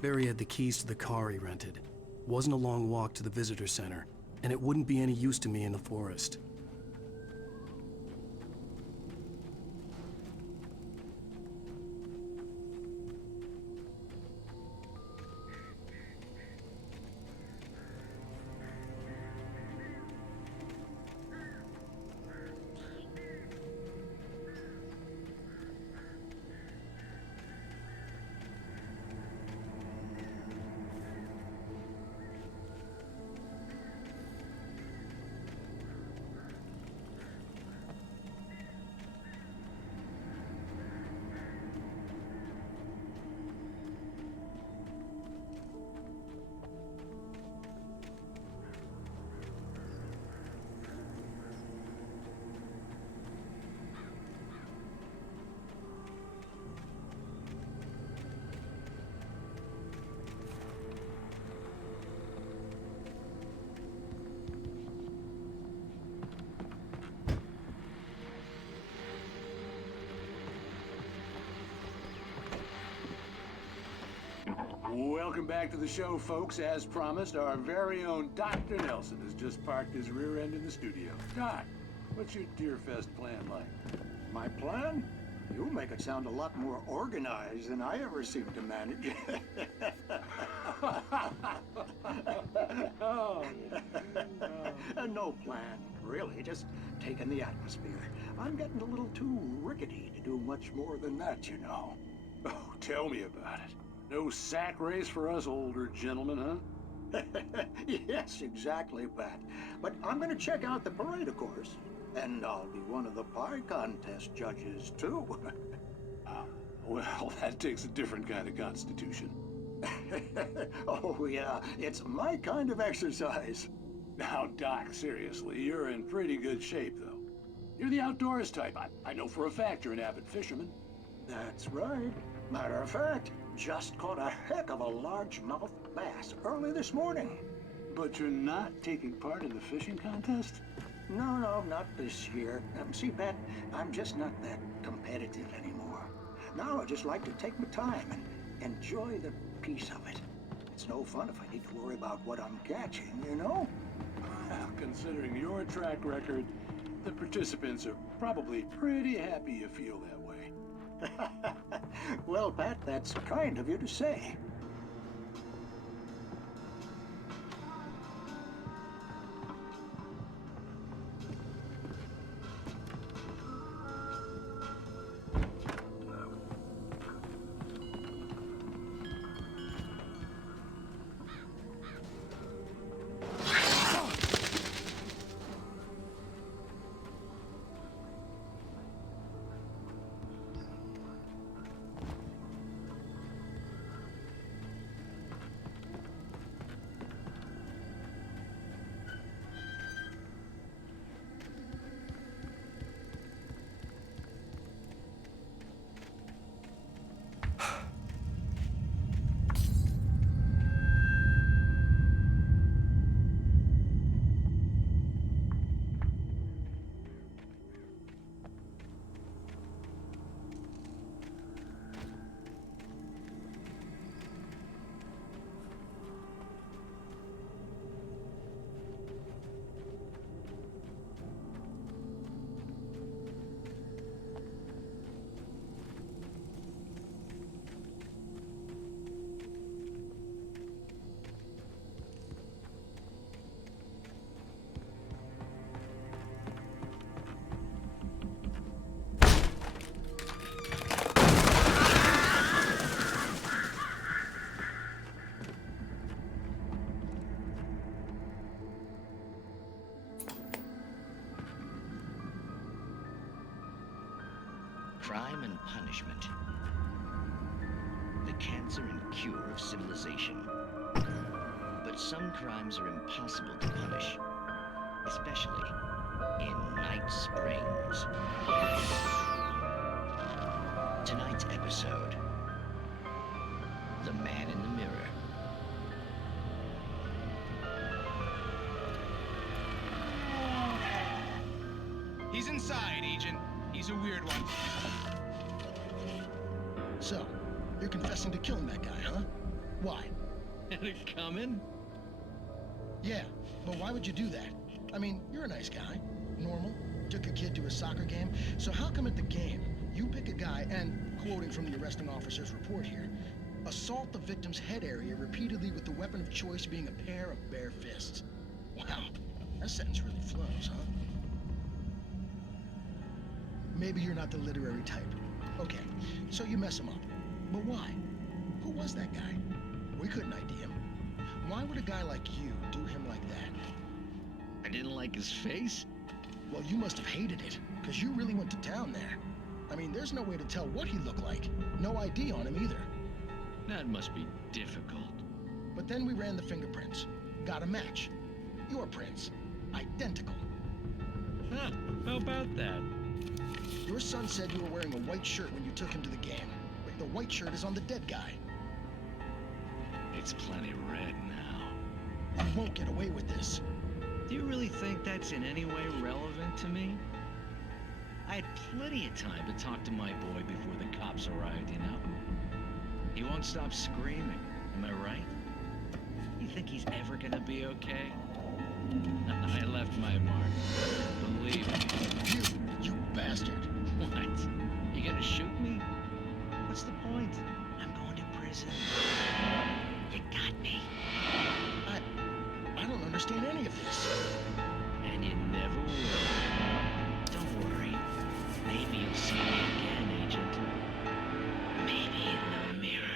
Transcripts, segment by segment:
Barry had the keys to the car he rented. Wasn't a long walk to the visitor center, and it wouldn't be any use to me in the forest. Welcome back to the show, folks. As promised, our very own Dr. Nelson has just parked his rear end in the studio. Doc, what's your Deer Fest plan like? My plan? You make it sound a lot more organized than I ever seem to manage. No plan, really. Just taking the atmosphere. I'm getting a little too rickety to do much more than that, you know. Oh, tell me about it. No sack race for us older gentlemen, huh? Yes, exactly, Pat. But I'm going to check out the parade, of course. And I'll be one of the pie contest judges, too. Well, that takes a different kind of constitution. Oh, yeah. It's my kind of exercise. Now, Doc, seriously, you're in pretty good shape, though. You're the outdoors type. I know for a fact you're an avid fisherman. That's right. Matter of fact, just caught a heck of a largemouth bass early this morning. But you're not taking part in the fishing contest? No, not this year. See, Pat, I'm just not that competitive anymore. Now I just like to take my time and enjoy the peace of it. It's no fun if I need to worry about what I'm catching, you know? Well, considering your track record, the participants are probably pretty happy you feel that way. Well, Pat, that's kind of you to say. Crime and punishment. The cancer and cure of civilization. But some crimes are impossible to punish, especially in Night Springs. Tonight's episode, The Man in the Mirror. He's inside, Agent. He's a weird one. So, you're confessing to killing that guy, huh? Why? Had it coming? Yeah, but why would you do that? I mean, you're a nice guy. Normal. Took your kid to a soccer game. So how come at the game, you pick a guy and, quoting from the arresting officer's report here, assault the victim's head area repeatedly with the weapon of choice being a pair of bare fists? Wow, that sentence really flows, huh? Maybe you're not the literary type. Okay, so you mess him up. But why? Who was that guy? We couldn't ID him. Why would a guy like you do him like that? I didn't like his face? Well, you must have hated it, because you really went to town there. I mean, there's no way to tell what he looked like. No ID on him either. That must be difficult. But then we ran the fingerprints. Got a match. Your prints. Identical. Huh, how about that? Your son said you were wearing a white shirt when you took him to the game. But the white shirt is on the dead guy. It's plenty red now. You won't get away with this. Do you really think that's in any way relevant to me? I had plenty of time to talk to my boy before the cops arrived, you know? He won't stop screaming, am I right? You think he's ever gonna be okay? I left my mark. Believe me. You bastard. What? You gonna shoot me? What's the point? I'm going to prison. You got me. I don't understand any of this. And you never will. Don't worry. Maybe you'll see me again, Agent. Maybe in the mirror.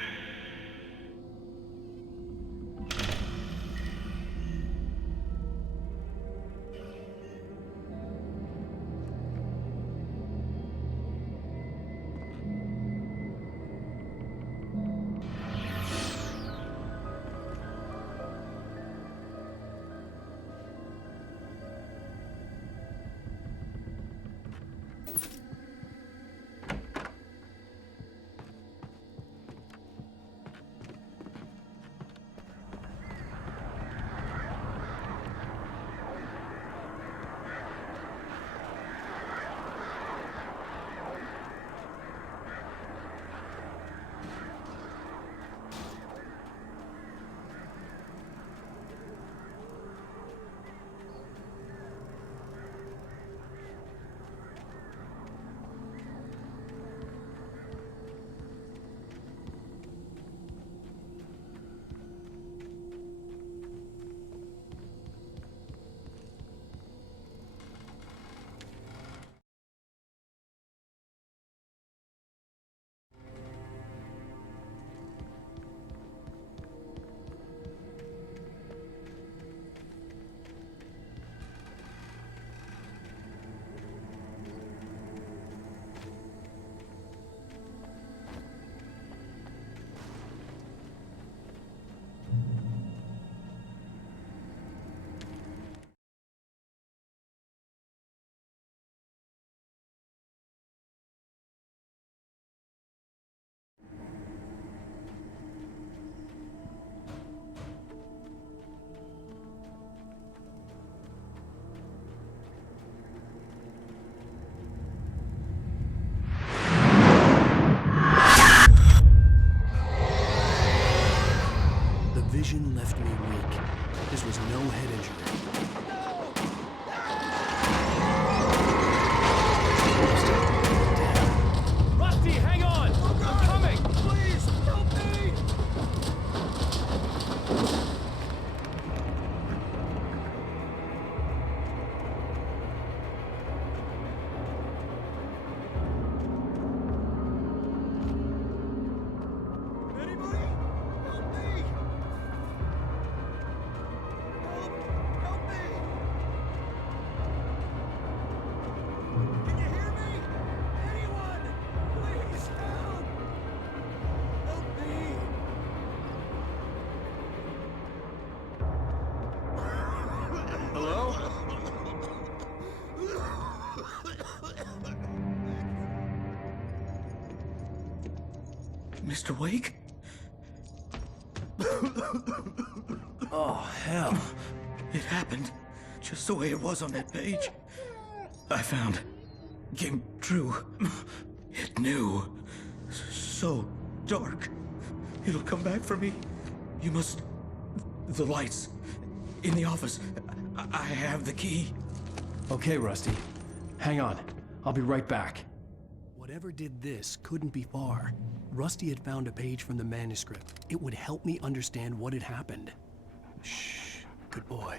Vision left me weak. This was no head injury. Rusty, hang on! I'm coming! Please, help me! Anybody? Help me! Help me! Can you hear me? Anyone? Please help! Help me! Hello? Mr. Wake? Oh, hell. It happened just the way it was on that page. I found. Came true. It knew. So dark. It'll come back for me. You must... The lights. In the office. I have the key. Okay, Rusty. Hang on. I'll be right back. Whatever did this couldn't be far. Rusty had found a page from the manuscript. It would help me understand what had happened. Shh. Good boy.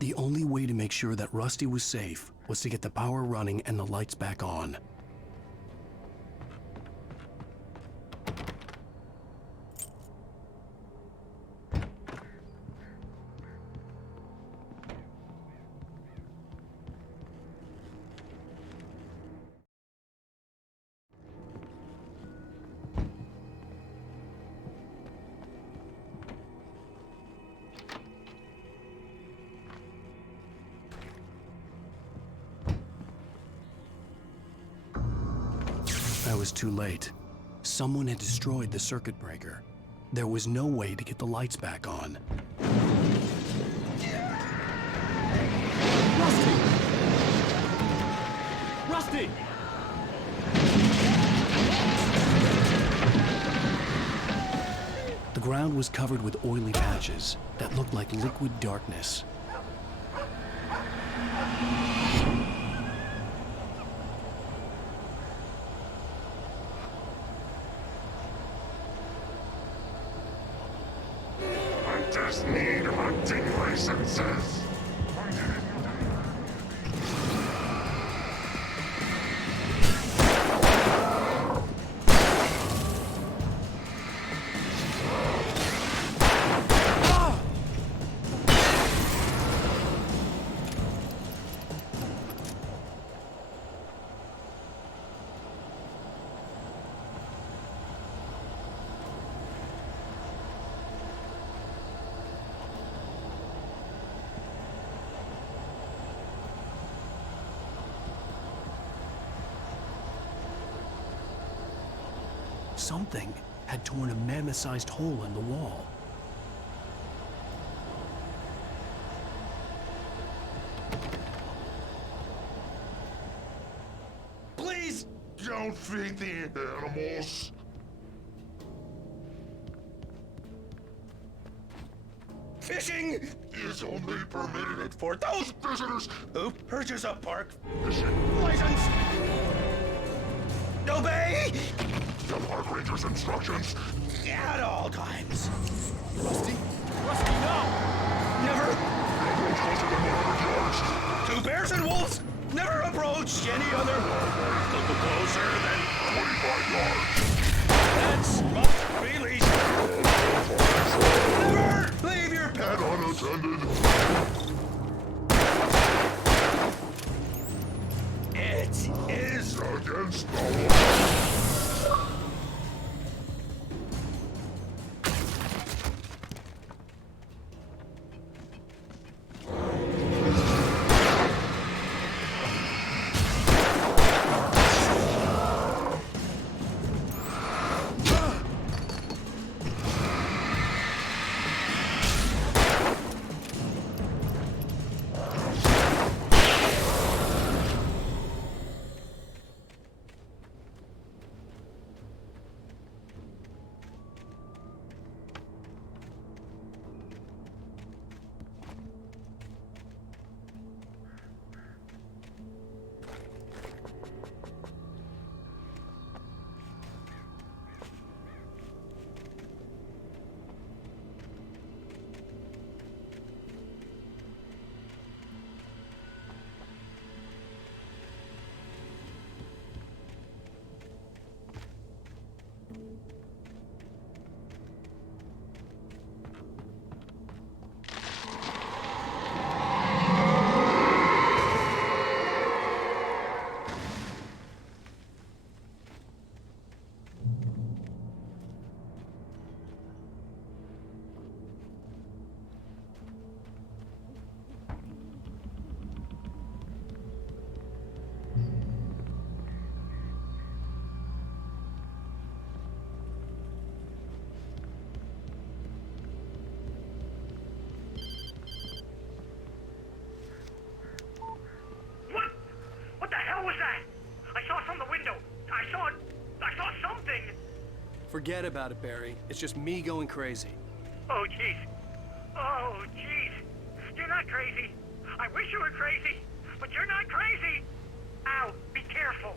The only way to make sure that Rusty was safe was to get the power running and the lights back on. I was too late. Someone had destroyed the circuit breaker. There was no way to get the lights back on. Rusty! Rusty! The ground was covered with oily patches that looked like liquid darkness. Hunters need hunting licenses. Something had torn a mammoth-sized hole in the wall. Please don't feed the animals. Fishing Is only permitted for those visitors who purchase a park fishing license. Obey the park ranger's instructions. at all times. Rusty? Rusty, no! Never No closer than 100 yards. to bears and wolves. Never approach any other closer than 25 yards. that's must be least. Never leave your pet And unattended. It is Against the law. Forget about it, Barry. It's just me going crazy. Oh, jeez. Oh, jeez. You're not crazy. I wish you were crazy, but you're not crazy. Ow, be careful.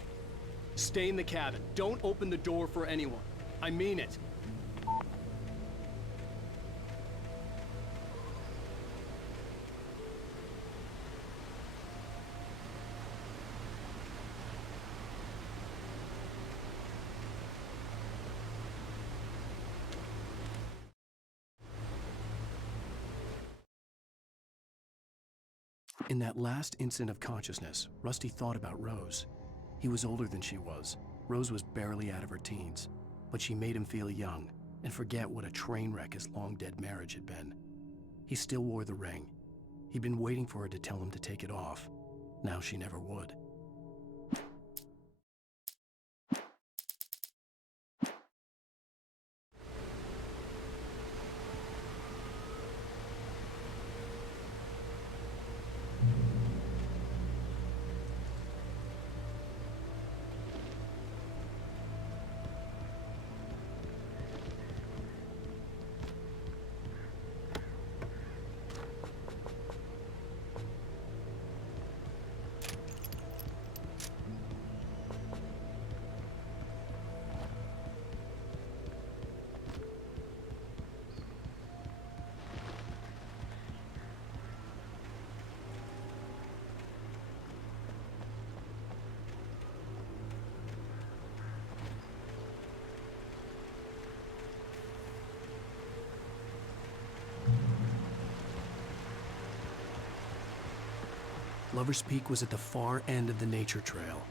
Stay in the cabin. Don't open the door for anyone. I mean it. In that last instant of consciousness, Rusty thought about Rose. He was older than she was. Rose was barely out of her teens, but she made him feel young and forget what a train wreck his long-dead marriage had been. He still wore the ring. He'd been waiting for her to tell him to take it off. Now she never would. Lover's Peak was at the far end of the nature trail.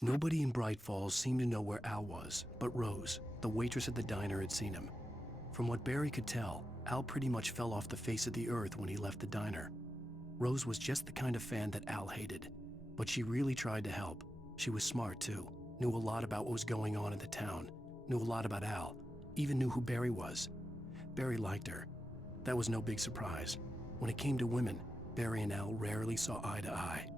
Nobody in Bright Falls seemed to know where Al was, but Rose, the waitress at the diner, had seen him. From what Barry could tell, Al pretty much fell off the face of the earth when he left the diner. Rose was just the kind of fan that Al hated, but she really tried to help. She was smart too, knew a lot about what was going on in the town, knew a lot about Al, even knew who Barry was. Barry liked her. That was no big surprise. When it came to women, Barry and Al rarely saw eye to eye.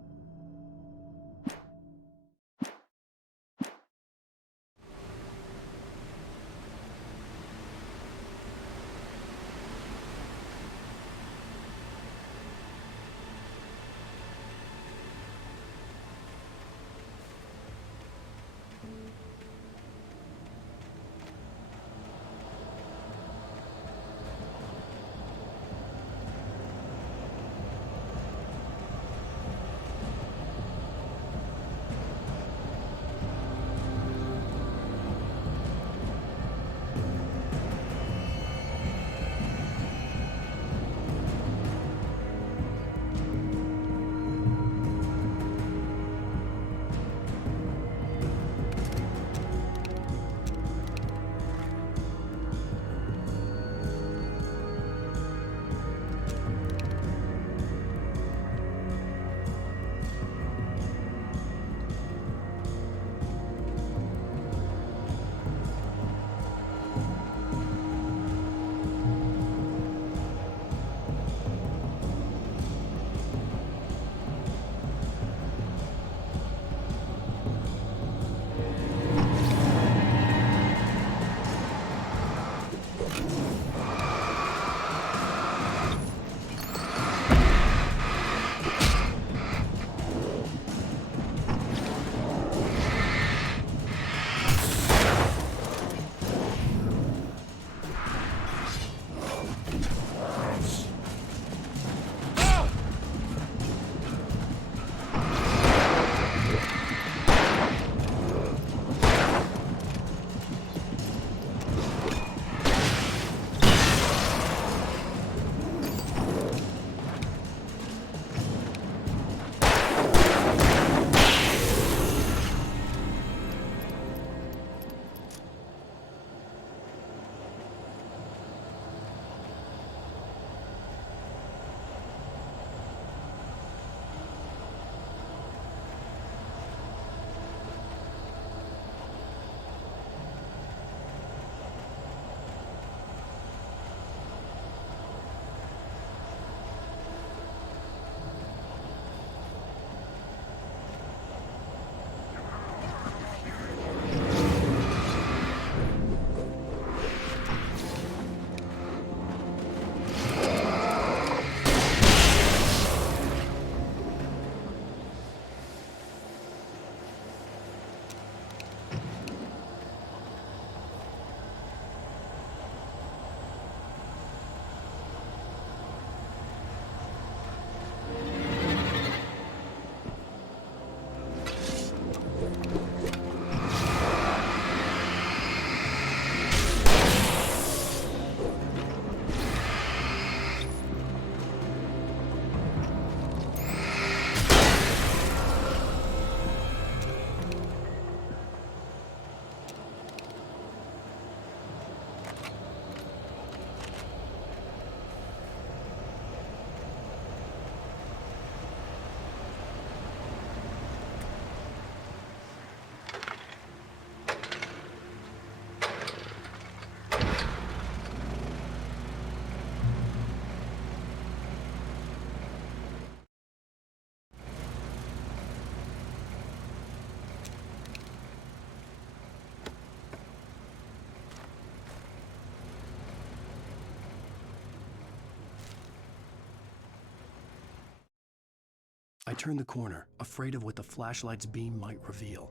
I turned the corner, afraid of what the flashlight's beam might reveal.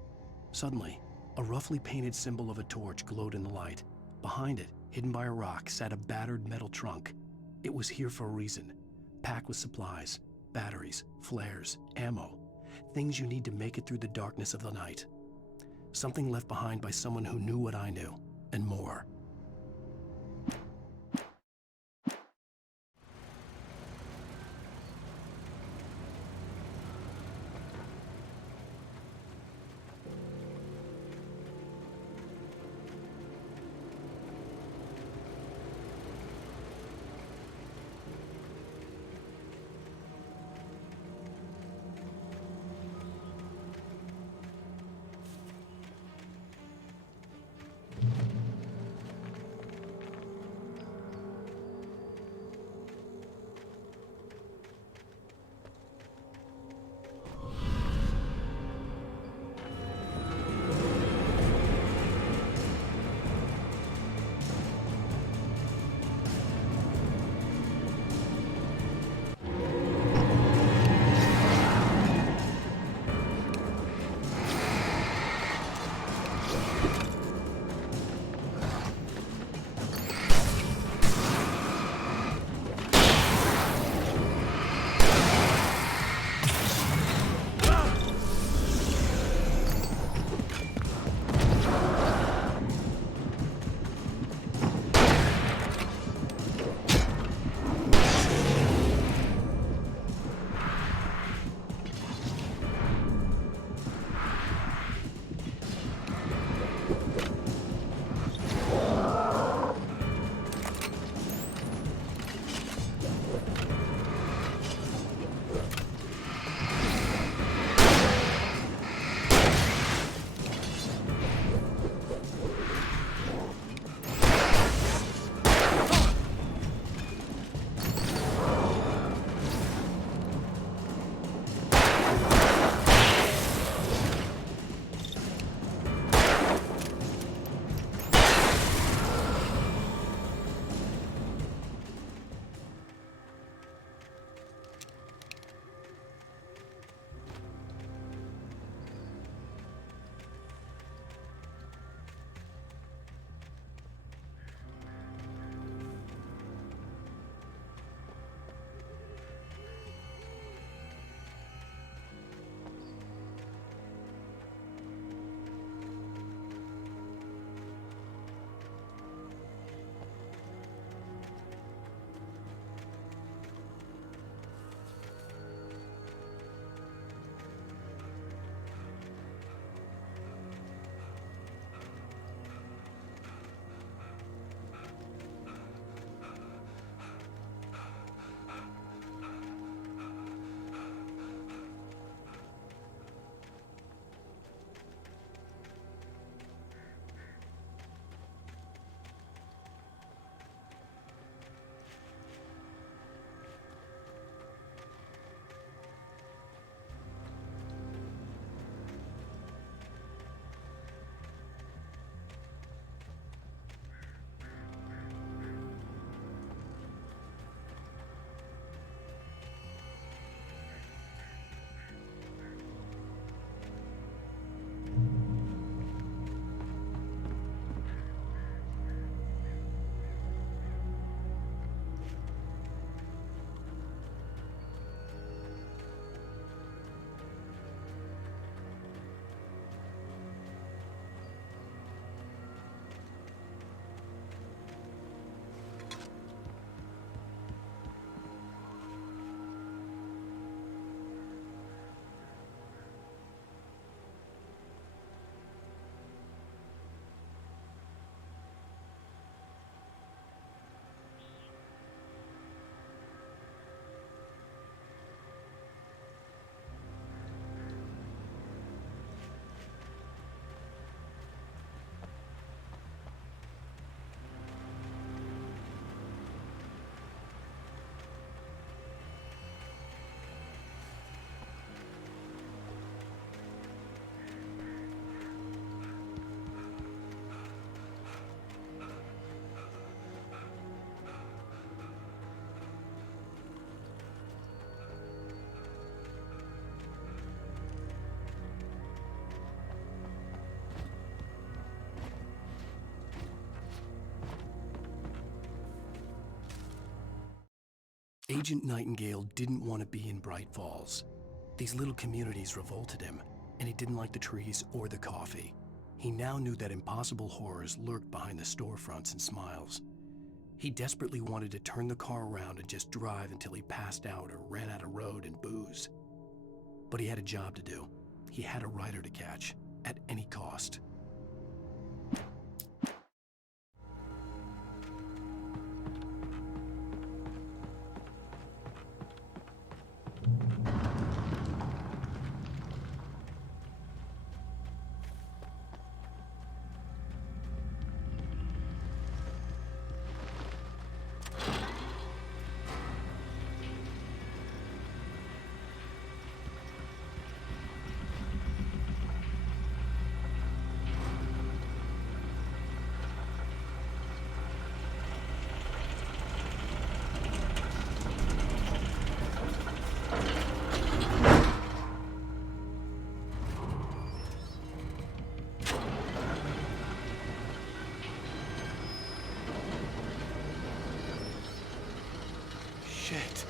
Suddenly, a roughly painted symbol of a torch glowed in the light. Behind it, hidden by a rock, sat a battered metal trunk. It was here for a reason, packed with supplies, batteries, flares, ammo, things you need to make it through the darkness of the night. Something left behind by someone who knew what I knew, and more. Agent Nightingale didn't want to be in Bright Falls. These little communities revolted him, and he didn't like the trees or the coffee. He now knew that impossible horrors lurked behind the storefronts and smiles. He desperately wanted to turn the car around and just drive until he passed out or ran out of road and booze. But he had a job to do. He had a rider to catch, at any cost. Shit.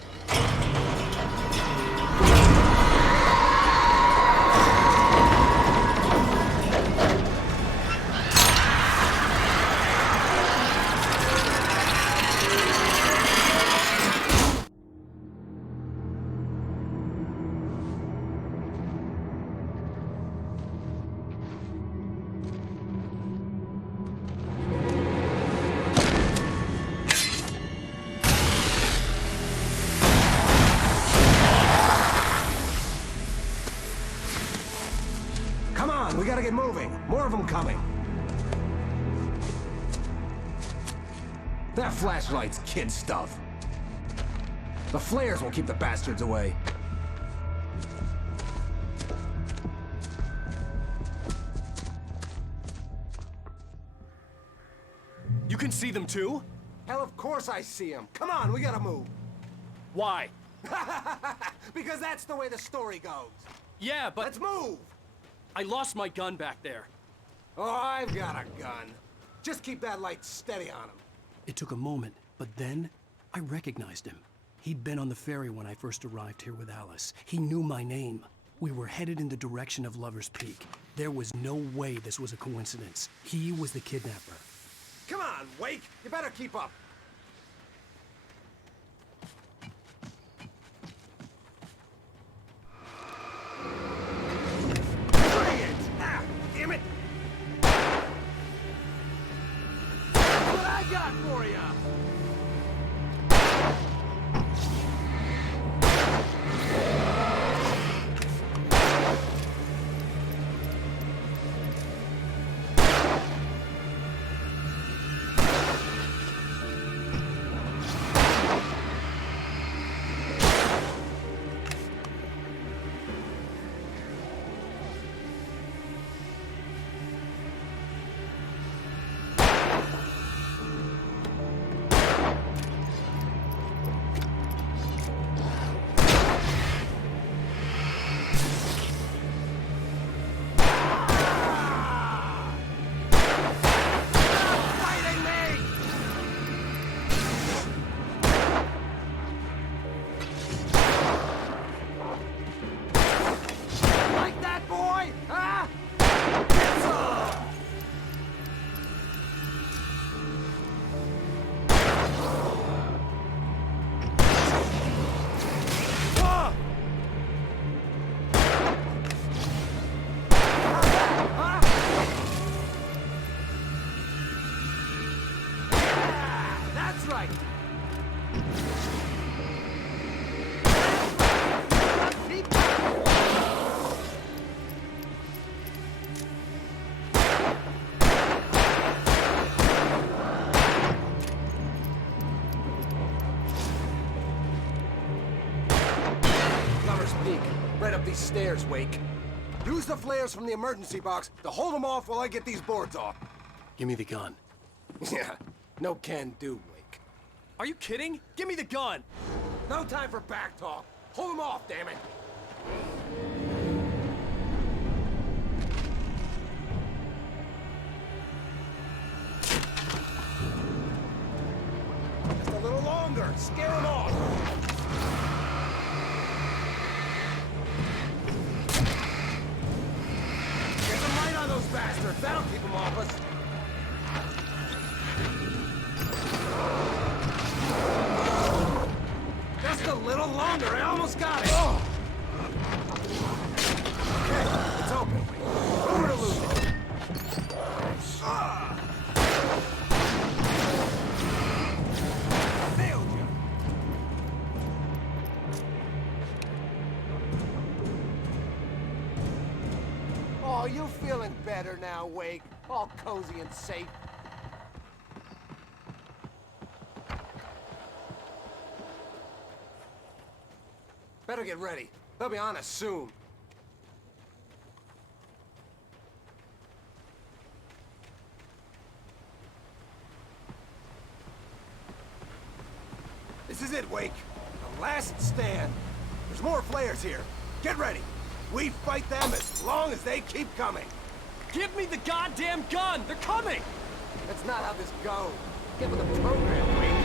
We gotta get moving. More of them coming. That flashlight's kid stuff. The flares will keep the bastards away. You can see them too? Hell, of course I see them. Come on, we gotta move. Why? Because that's the way the story goes. Yeah, but... Let's move! I lost my gun back there. Oh, I've got a gun. Just keep that light steady on him. It took a moment, but then I recognized him. He'd been on the ferry when I first arrived here with Alice. He knew my name. We were headed in the direction of Lover's Peak. There was no way this was a coincidence. He was the kidnapper. Come on, Wake! You better keep up. Bring it! Ah, damn it! What I got for you? Right up these stairs, Wake. Use the flares from the emergency box to hold them off while I get these boards off. Give me the gun. Yeah, no can do, Wake. Are you kidding? Give me the gun! No time for back talk. Hold them off, damn it. Just a little longer. Scare them off. That'll keep them off us. Just a little longer. I almost got it. Oh. Okay, it's open. Over to lose it. Failed you. Oh, you feeling better now, Wake? All cozy and safe. Better get ready. They'll be on us soon. This is it, Wake. The last stand. There's more flares here. Get ready. We fight them as long as they keep coming. Give me the goddamn gun! They're coming! That's not how this goes. Get with the program, Wake.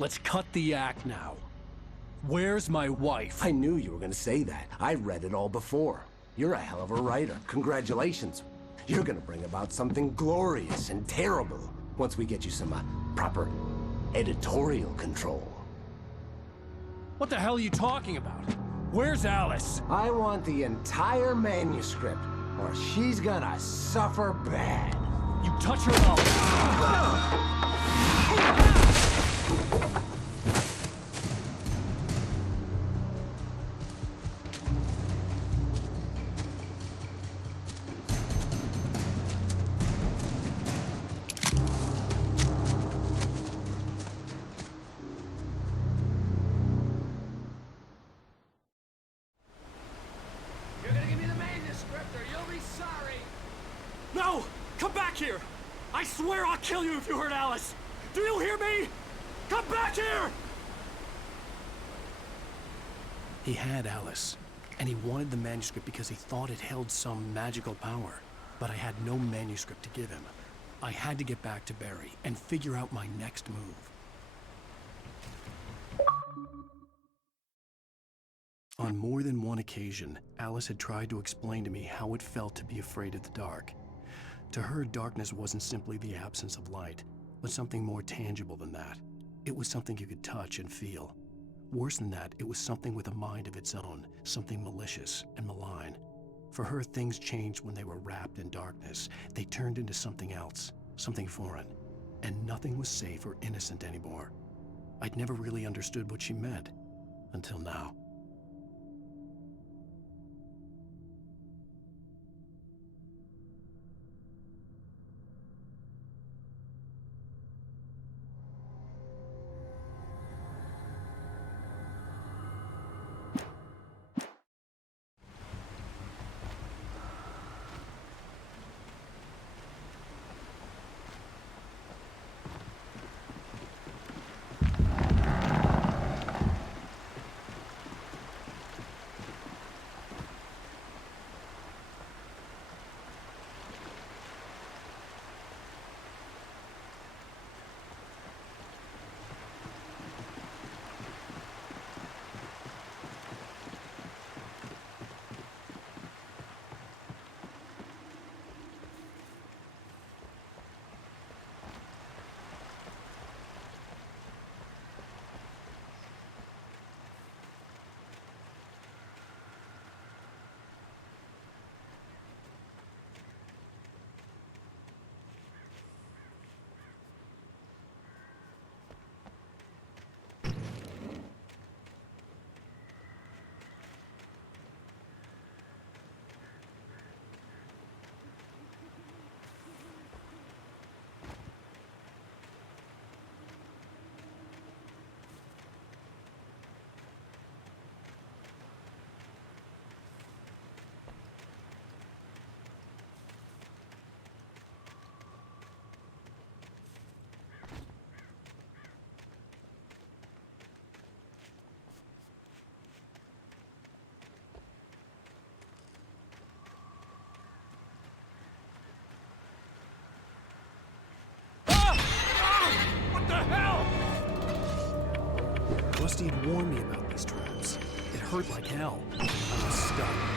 Let's cut the act now. Where's my wife? I knew you were gonna say that. I read it all before. You're a hell of a writer. Congratulations. You're gonna bring about something glorious and terrible once we get you some proper editorial control. What the hell are you talking about? Where's Alice? I want the entire manuscript, or she's gonna suffer bad. You touch her up. No! Come back here! I swear I'll kill you if you hurt Alice! Do you hear me? Come back here! He had Alice, and he wanted the manuscript because he thought it held some magical power. but I had no manuscript to give him. I had to get back to Barry and figure out my next move. On more than one occasion, Alice had tried to explain to me how it felt to be afraid of the dark. To her, darkness wasn't simply the absence of light, but something more tangible than that. It was something you could touch and feel. Worse than that, it was something with a mind of its own, something malicious and malign. For her, things changed when they were wrapped in darkness. They turned into something else, something foreign, and nothing was safe or innocent anymore. I'd never really understood what she meant, until now. Rusty had warned me about these traps. It hurt like hell. I was stuck.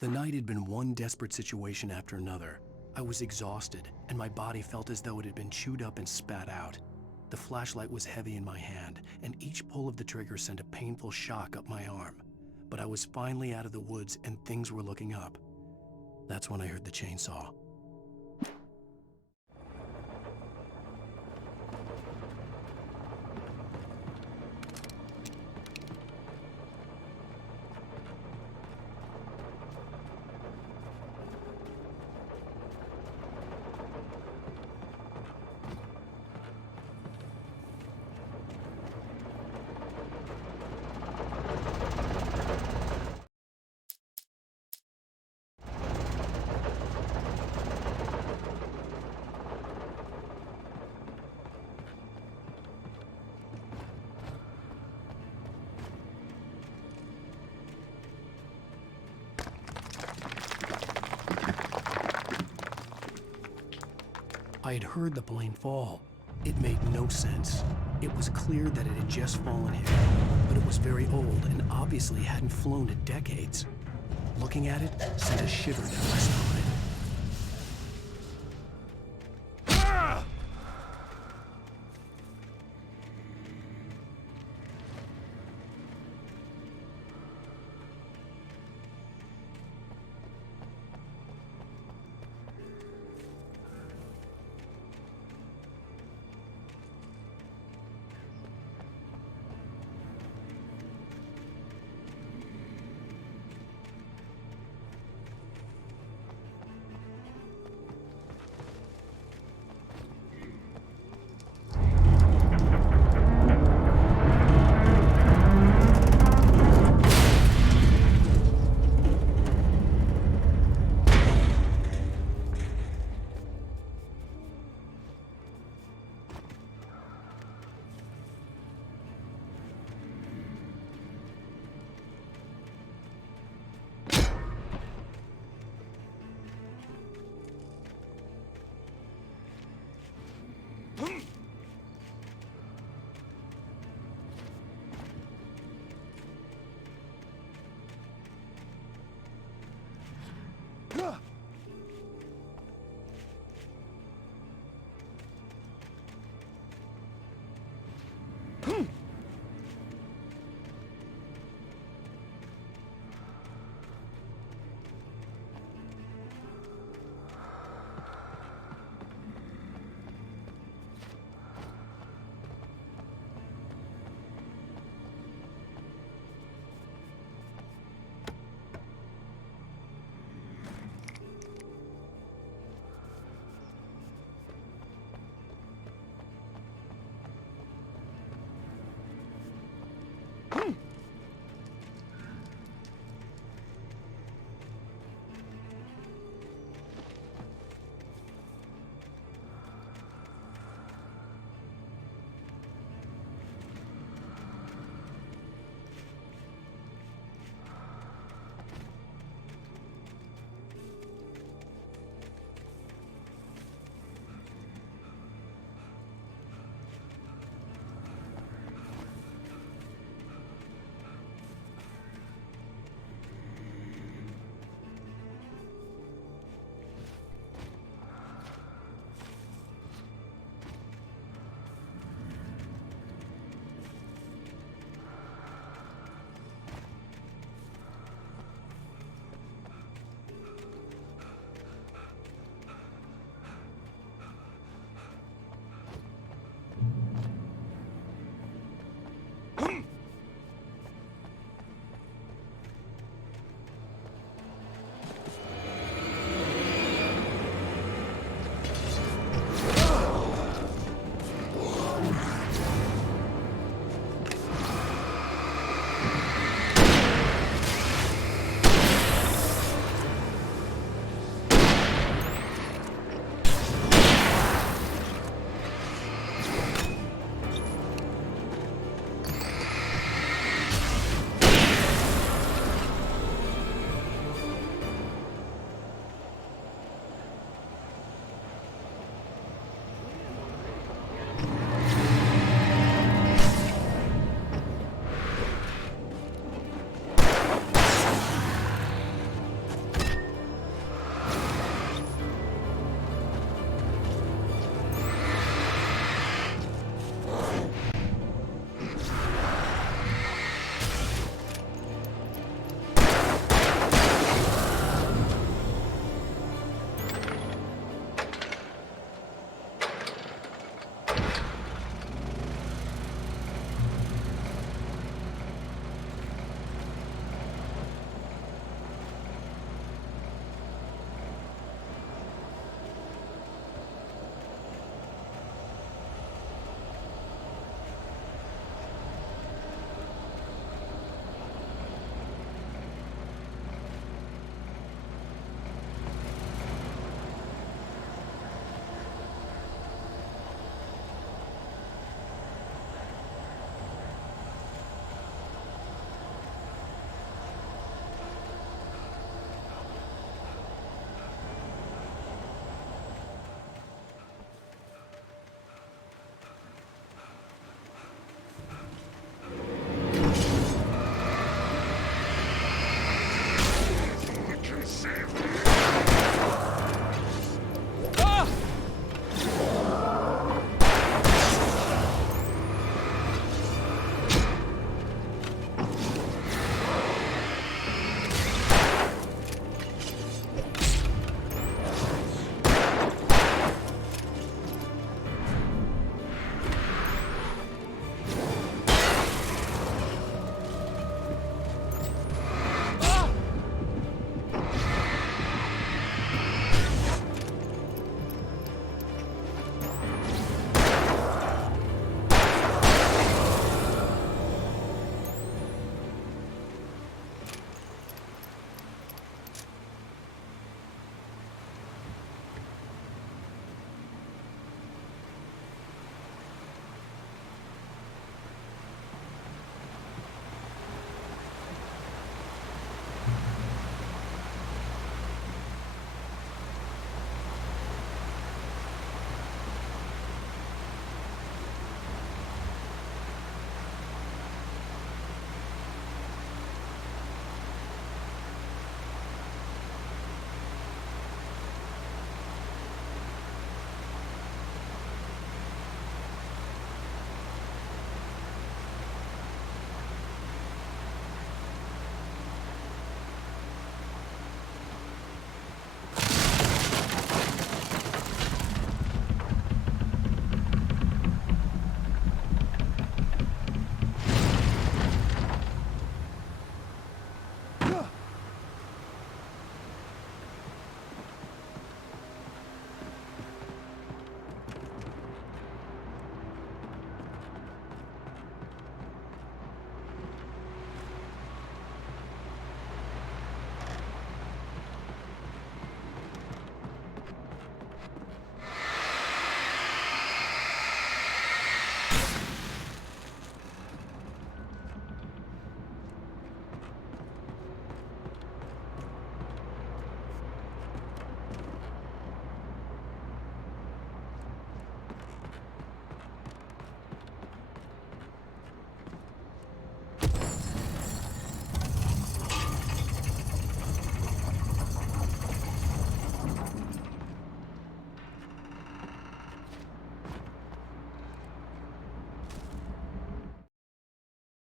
The night had been one desperate situation after another. I was exhausted, and my body felt as though it had been chewed up and spat out. The flashlight was heavy in my hand, and each pull of the trigger sent a painful shock up my arm. But I was finally out of the woods, and things were looking up. That's when I heard the chainsaw. I had heard the plane fall. It made no sense. It was clear that it had just fallen here, but it was very old and obviously hadn't flown in decades. Looking at it sent a shiver down my spine.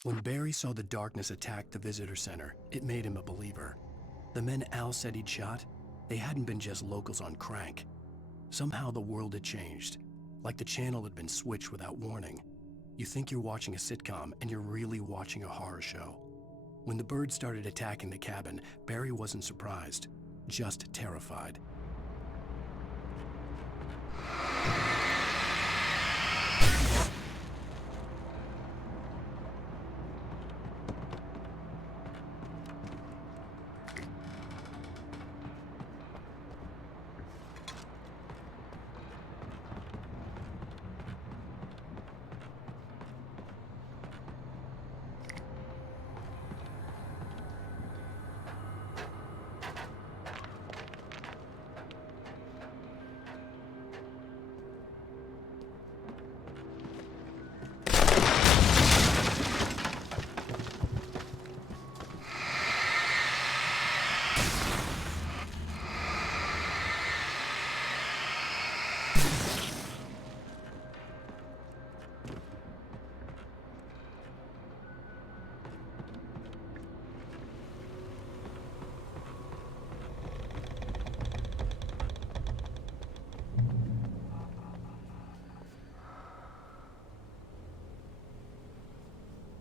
When Barry saw the darkness attack the visitor center, it made him a believer. The men Al said he'd shot, they hadn't been just locals on crank. Somehow the world had changed, like the channel had been switched without warning. You think you're watching a sitcom, and you're really watching a horror show. When the birds started attacking the cabin, Barry wasn't surprised, just terrified.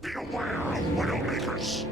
Be aware of Widowmakers.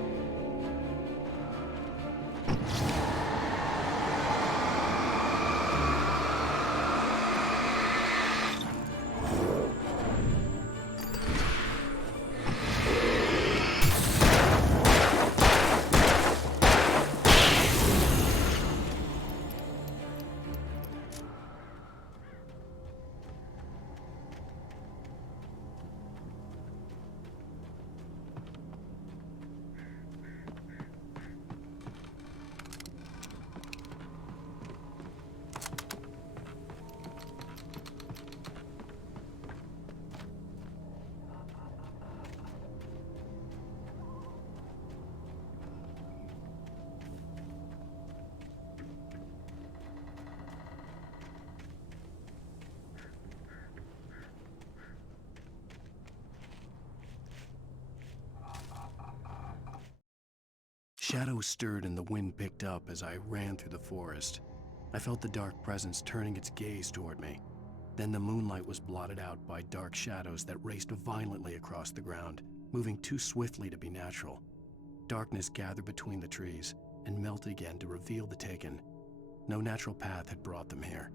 Shadows stirred and the wind picked up as I ran through the forest. I felt the dark presence turning its gaze toward me. Then the moonlight was blotted out by dark shadows that raced violently across the ground, moving too swiftly to be natural. Darkness gathered between the trees and melted again to reveal the Taken. No natural path had brought them here.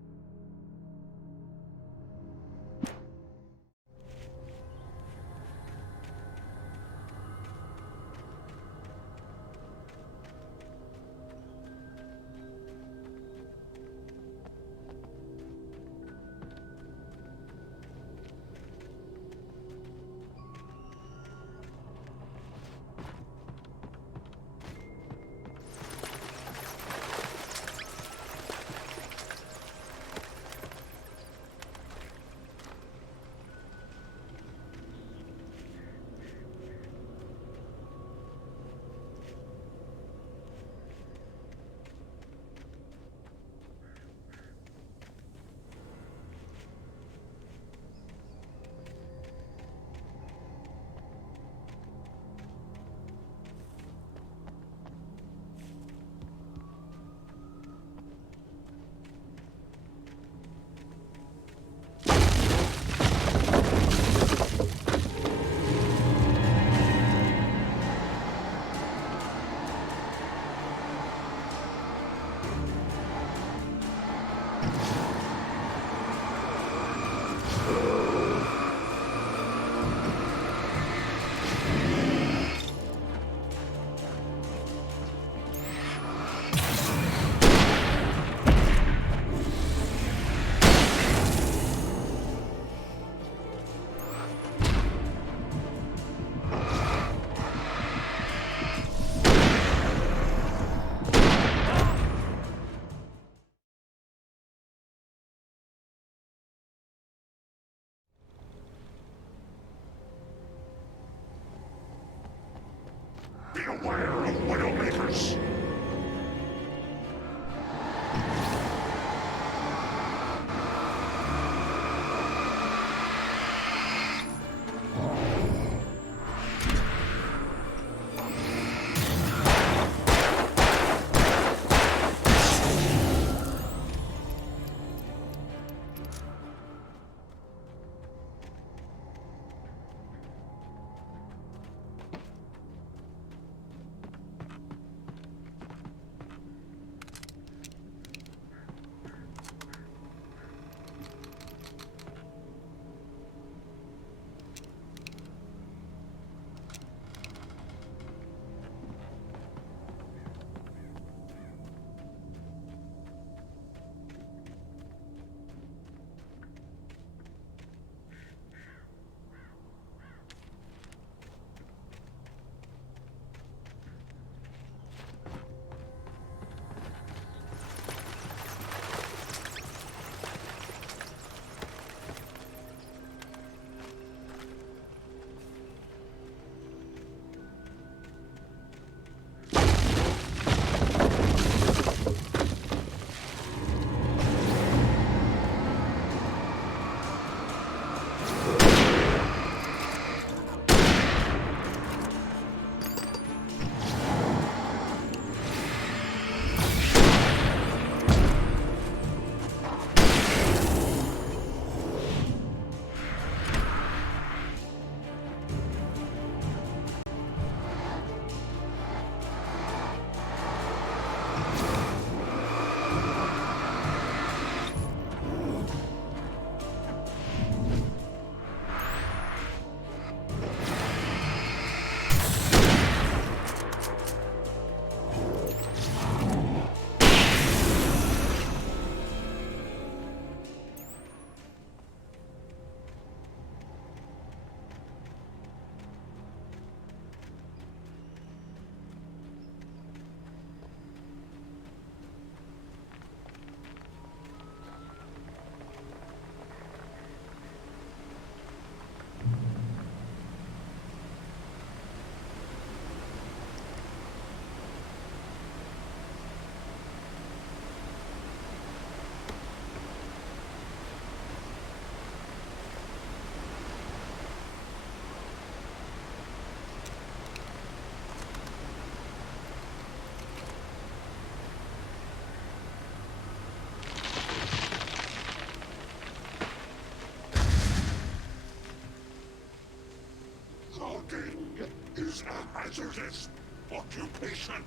hazardous occupation.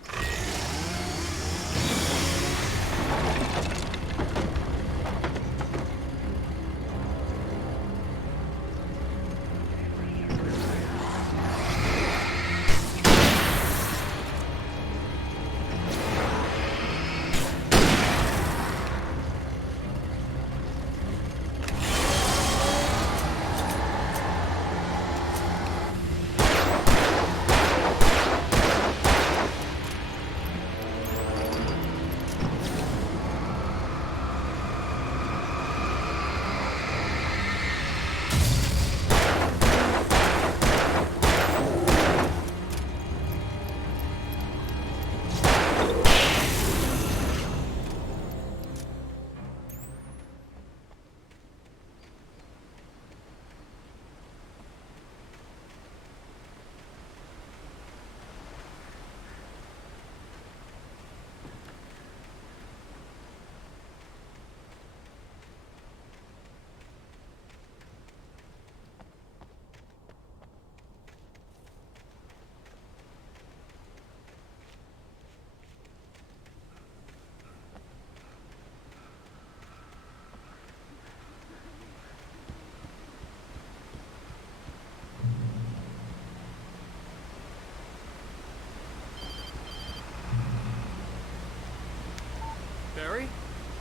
Barry?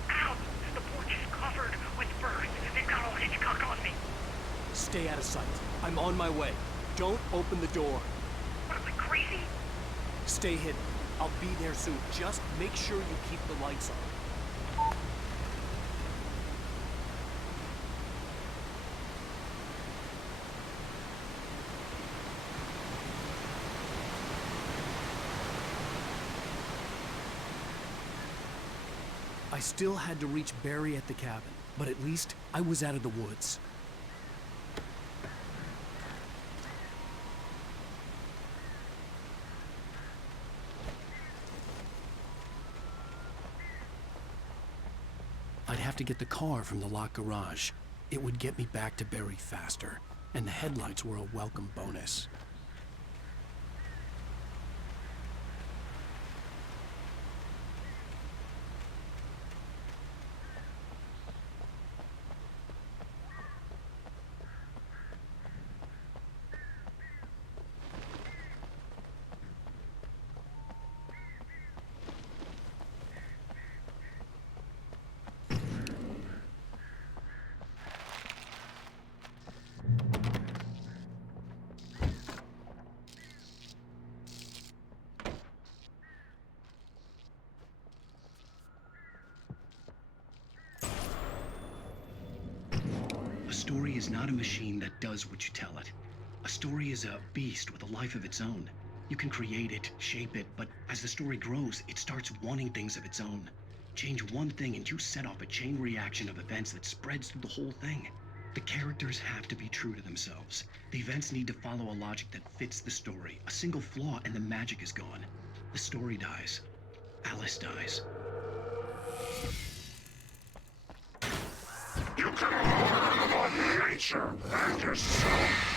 Ow! The porch is covered with birds. They've got all Hitchcock on me. Stay out of sight. I'm on my way. Don't open the door. What am I, crazy? Stay hidden. I'll be there soon. Just make sure you keep the lights on. I still had to reach Barry at the cabin, but at least I was out of the woods. I'd have to get the car from the locked garage. It would get me back to Barry faster, and the headlights were a welcome bonus. A story is not a machine that does what you tell it. A story is a beast with a life of its own. You can create it, shape it, but as the story grows, it starts wanting things of its own. Change one thing and you set off a chain reaction of events that spreads through the whole thing. The characters have to be true to themselves. The events need to follow a logic that fits the story. A single flaw and the magic is gone. The story dies. Alice dies. You can on nature and yourself.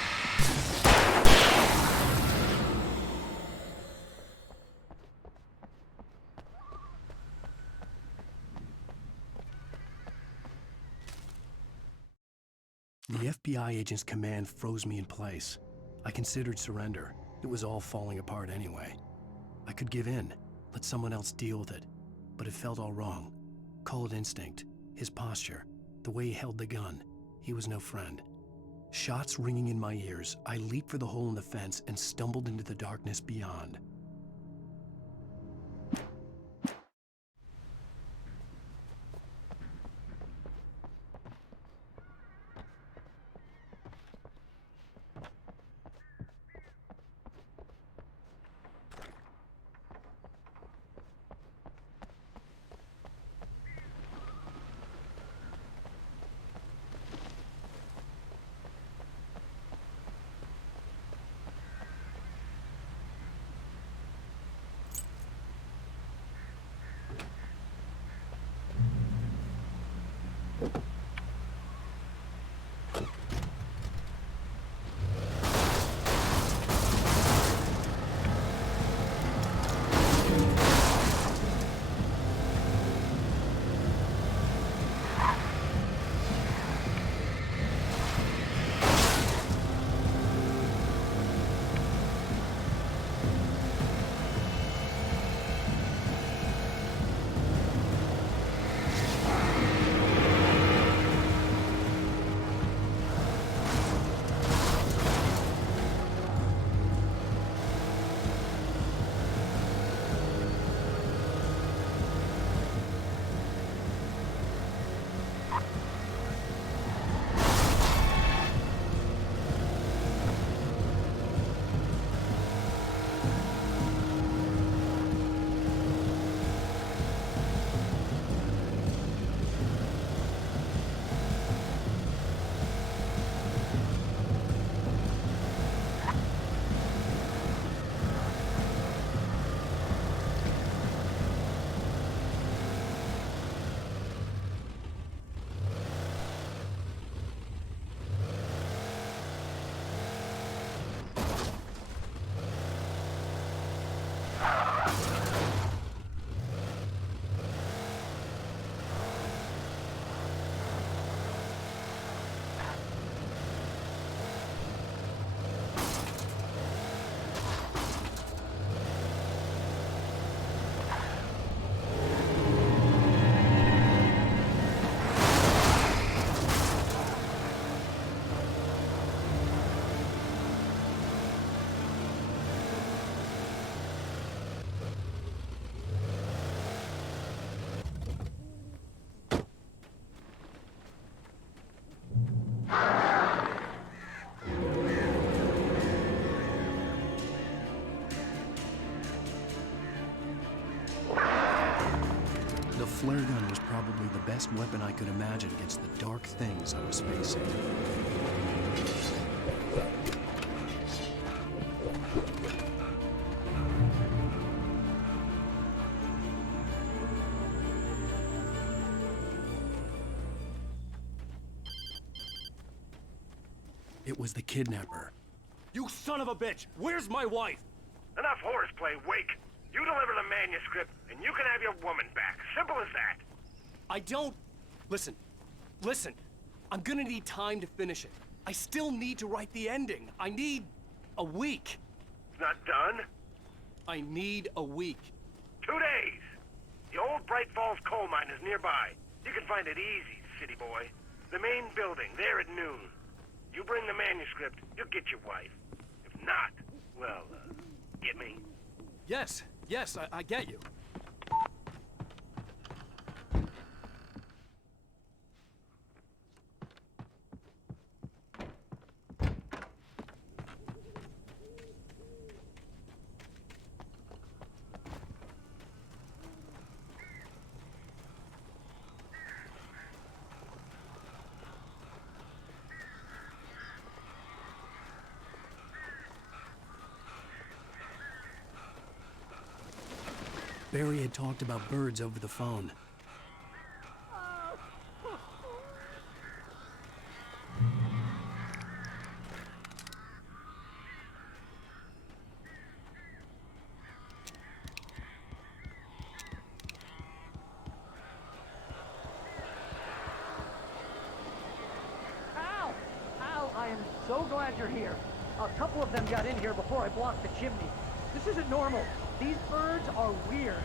The FBI agent's command froze me in place. I considered surrender. It was all falling apart anyway. I could give in, let someone else deal with it. But it felt all wrong. Call it instinct, his posture, the way he held the gun. He was no friend. Shots ringing in my ears, I leaped for the hole in the fence and stumbled into the darkness beyond. The flare gun was probably the best weapon I could imagine against the dark things I was facing. It was the kidnapper. You son of a bitch! Where's my wife? Enough horseplay, Wake. You deliver the manuscript, and you can have your woman back. Simple as that. I don't... Listen. I'm gonna need time to finish it. I still need to write the ending. I need a week. It's not done? I need a week. 2 days. The old Bright Falls coal mine is nearby. You can find it easy, city boy. The main building, there at noon. You bring the manuscript, you'll get your wife. If not, well, get me. Yes, I get you. Barry had talked about birds over the phone. Al! Al, I am so glad you're here. A couple of them got in here before I blocked the chimney. This isn't normal. These birds are weird.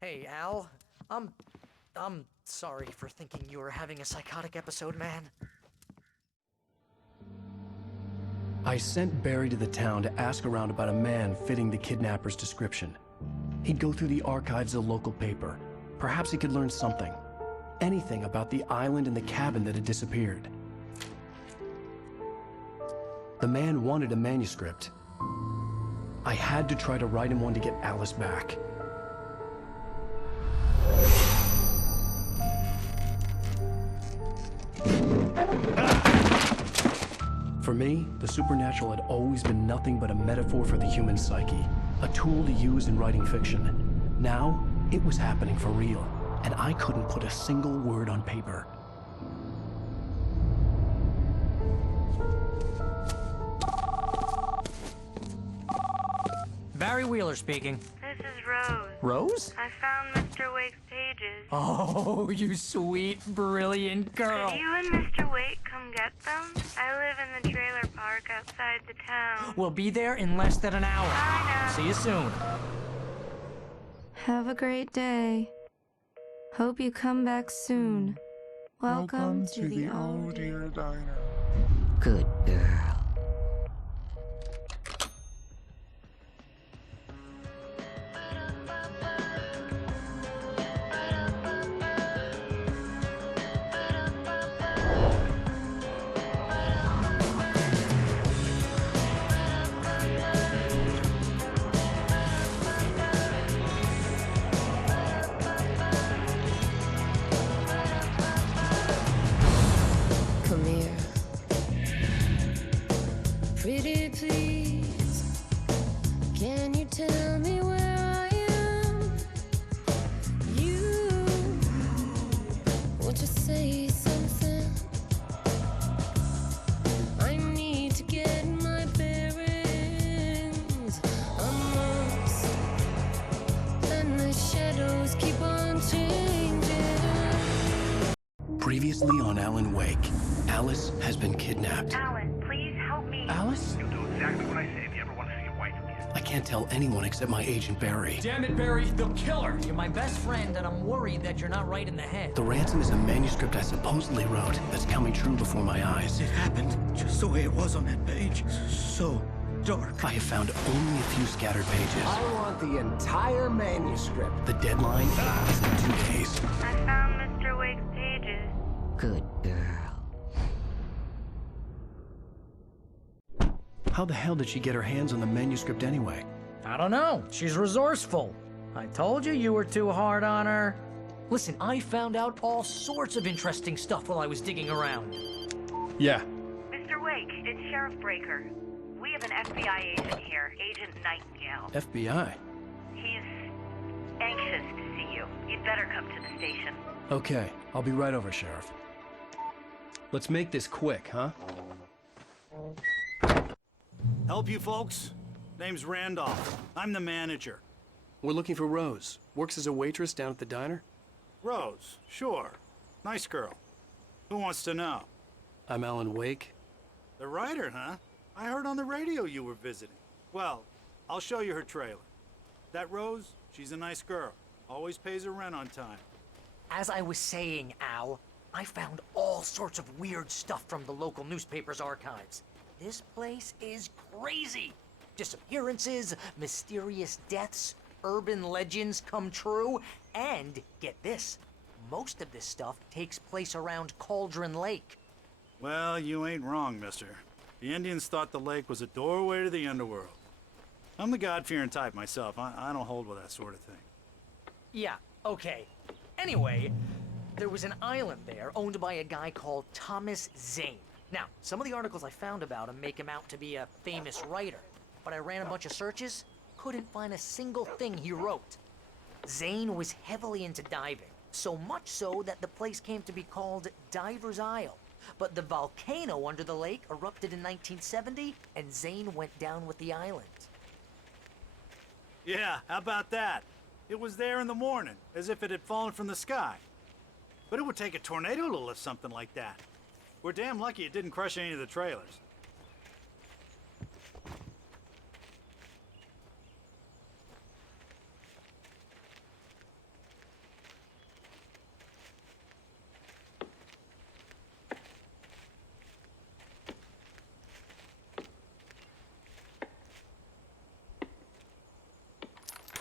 Hey, Al. I'm sorry for thinking you were having a psychotic episode, man. I sent Barry to the town to ask around about a man fitting the kidnapper's description. He'd go through the archives of the local paper. Perhaps he could learn something. Anything about the island and the cabin that had disappeared. The man wanted a manuscript. I had to try to write him one to get Alice back. For me, the supernatural had always been nothing but a metaphor for the human psyche, a tool to use in writing fiction. Now, it was happening for real, and I couldn't put a single word on paper. Barry Wheeler speaking. This is Rose. Rose? I found Mr. Wake's pages. Oh, you sweet, brilliant girl. Could you and Mr. Wake come get them? I live in the trailer park outside the town. We'll be there in less than an hour. I know. See you soon. Have a great day. Hope you come back soon. Welcome to the Oh Dear Diner. Good girl. Come here. Pretty please, can you tell me where I am? You want to say something? I need to get my bearings amongst, and the shadows keep on changing. Previously on Alan Wake, Alice has been kidnapped. Alan, please help me. Alice? You'll do exactly what I say if you ever want to see your wife again. I can't tell anyone except my agent Barry. Damn it, Barry, they'll kill her. You're my best friend, and I'm worried that you're not right in the head. The ransom is a manuscript I supposedly wrote that's coming true before my eyes. It happened just the way it was on that page. So dark. I have found only a few scattered pages. I want the entire manuscript. The deadline is in 2 days. I found Mr. Wake's pages. Good girl. How the hell did she get her hands on the manuscript anyway? I don't know. She's resourceful. I told you you were too hard on her. Listen, I found out all sorts of interesting stuff while I was digging around. Yeah. Mr. Wake, it's Sheriff Breaker. We have an FBI agent here, Agent Nightingale. FBI? He's anxious to see you. You'd better come to the station. Okay, I'll be right over, Sheriff. Let's make this quick, huh? Help you folks? Name's Randolph. I'm the manager. We're looking for Rose. Works as a waitress down at the diner. Rose, sure. Nice girl. Who wants to know? I'm Alan Wake. The writer, huh? I heard on the radio you were visiting. Well, I'll show you her trailer. That Rose, she's a nice girl. Always pays her rent on time. As I was saying, Al, I found all sorts of weird stuff from the local newspaper's archives. This place is crazy. Disappearances, mysterious deaths, urban legends come true, and get this, most of this stuff takes place around Cauldron Lake. Well, you ain't wrong, mister. The Indians thought the lake was a doorway to the underworld. I'm the God-fearing type myself. I don't hold with that sort of thing. Yeah, okay. Anyway, there was an island there owned by a guy called Thomas Zane. Now, some of the articles I found about him make him out to be a famous writer, but I ran a bunch of searches, couldn't find a single thing he wrote. Zane was heavily into diving, so much so that the place came to be called Diver's Isle. But the volcano under the lake erupted in 1970, and Zane went down with the island. Yeah, how about that? It was there in the morning, as if it had fallen from the sky. But it would take a tornado to lift something like that. We're damn lucky it didn't crush any of the trailers.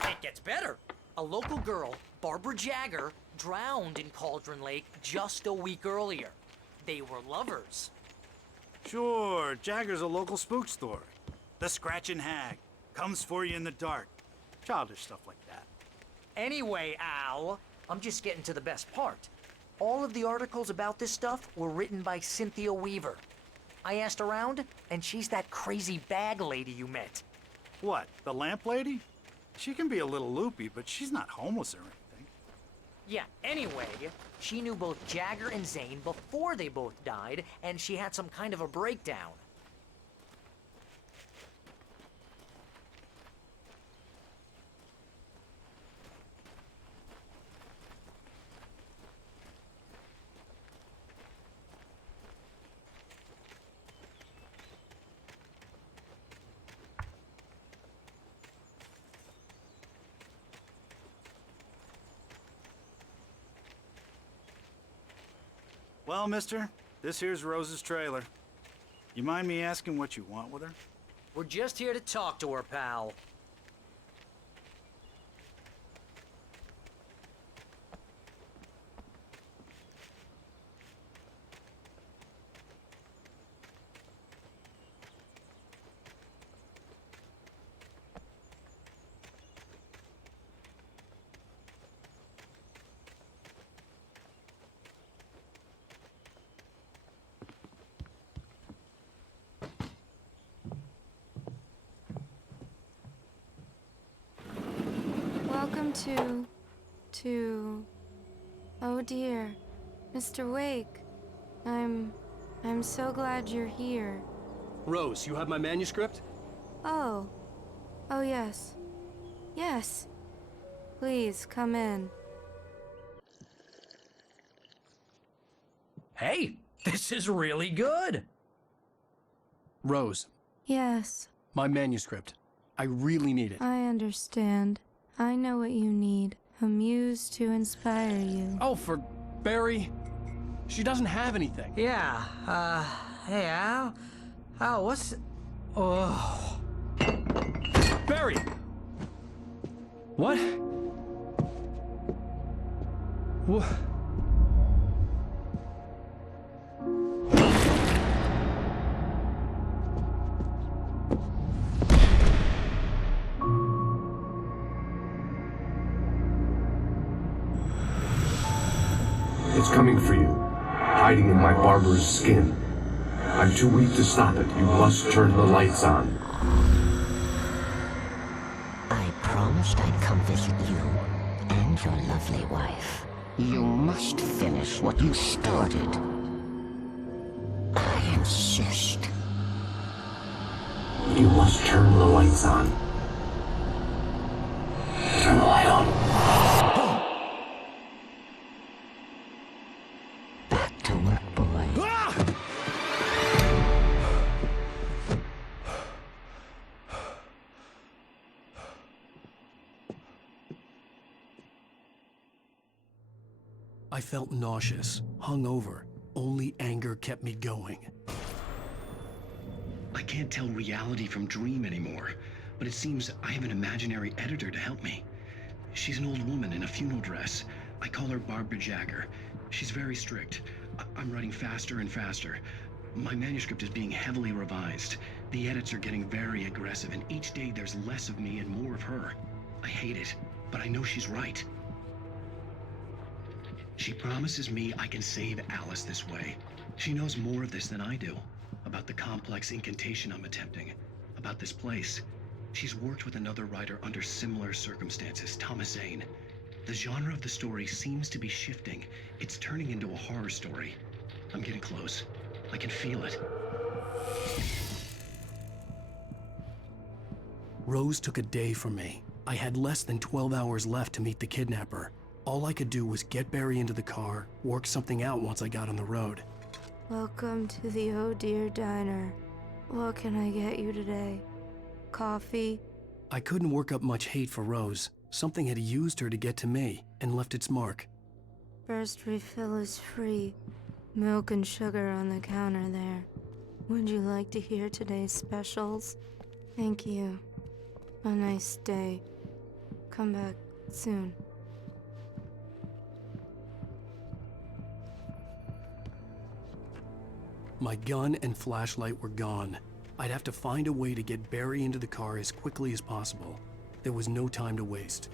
It gets better. A local girl, Barbara Jagger, drowned in Cauldron Lake just a week earlier. They were lovers. Sure, Jagger's a local spook story. The Scratching Hag comes for you in the dark. Childish stuff like that. Anyway, Al, I'm just getting to the best part. All of the articles about this stuff were written by Cynthia Weaver. I asked around, and she's that crazy bag lady you met. What, the lamp lady? She can be a little loopy, but she's not homeless or anything. Yeah, anyway, she knew both Jagger and Zane before they both died, and she had some kind of a breakdown. Well, mister, this here's Rose's trailer. You mind me asking what you want with her? We're just here to talk to her, pal. Welcome to... Oh dear, Mr. Wake. I'm so glad you're here. Rose, you have my manuscript? Oh. Oh yes. Yes. Please, come in. Hey, this is really good. Rose, Yes, my manuscript. I really need it. I understand. I know what you need. A muse to inspire you. Oh, for Barry? She doesn't have anything. Yeah, hey, Al? Al, what's... Oh... Barry! What? What? It's coming for you, hiding in my barber's skin. I'm too weak to stop it. You must turn the lights on. I promised I'd come visit you and your lovely wife. You must finish what you started. I insist. You must turn the lights on. Turn the light on. Back to work, boy. I felt nauseous, hungover. Only anger kept me going. I can't tell reality from dream anymore, but it seems I have an imaginary editor to help me. She's an old woman in a funeral dress. I call her Barbara Jagger. She's very strict. I'm writing faster and faster. My manuscript is being heavily revised. The edits are getting very aggressive, and each day there's less of me and more of her. I hate it, but I know she's right. She promises me I can save Alice this way. She knows more of this than I do. About the complex incantation I'm attempting. About this place. She's worked with another writer under similar circumstances, Thomas Zane. The genre of the story seems to be shifting. It's turning into a horror story. I'm getting close. I can feel it. Rose took a day from me. I had less than 12 hours left to meet the kidnapper. All I could do was get Barry into the car, work something out once I got on the road. Welcome to the Oh Dear Diner. What can I get you today? Coffee? I couldn't work up much hate for Rose. Something had used her to get to me and left its mark. First refill is free. Milk and sugar on the counter there. Would you like to hear today's specials? Thank you. A nice day. Come back soon. My gun and flashlight were gone. I'd have to find a way to get Barry into the car as quickly as possible. There was no time to waste.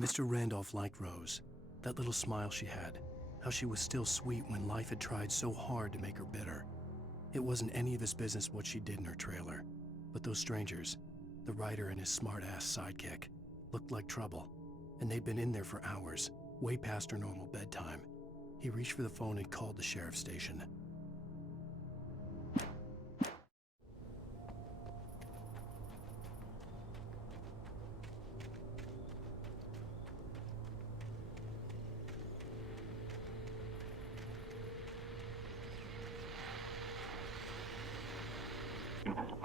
Mr. Randolph liked Rose. That little smile she had. How she was still sweet when life had tried so hard to make her bitter. It wasn't any of his business what she did in her trailer. But those strangers, the writer and his smart-ass sidekick, looked like trouble. And they'd been in there for hours, way past her normal bedtime. He reached for the phone and called the sheriff's station.